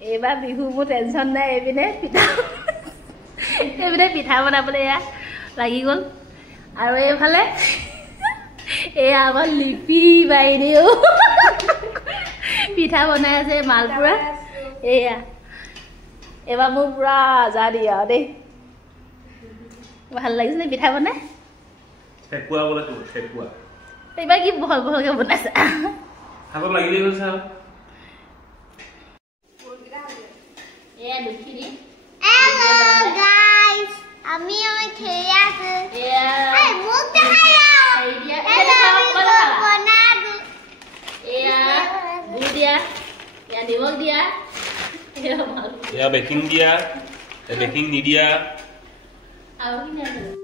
এইবাৰ বিহু মোৰ টেনচন নাই এইপিনে পিঠা বনাবলৈ এয়া লাগি গ'ল আৰু এইফালে এয়া আমাৰ লিপি বাইদেউ পিঠা বনাই আছে মালপুৰা এয়া এইবাৰ মোৰ পুৰা আজাদি আৰু দেই ভাল লাগিছে পিঠা বনাই ঠেকুৱা বলে তো ঠেকুৱা এইবাৰ কি বহল বহলকে বনাইছে হাতত লাগি গৈছে আৰু এয়া দুখিনি Hello guys, আমি খেলি আছো এয়া এই মুখ দেখাও এই দিয়া বনাবো এয়া গুড় দিয়া এয়া নিমখ দিয়া এয়া বেকিং দিয়া বেকিং নিদিয়া আৰু কি নাই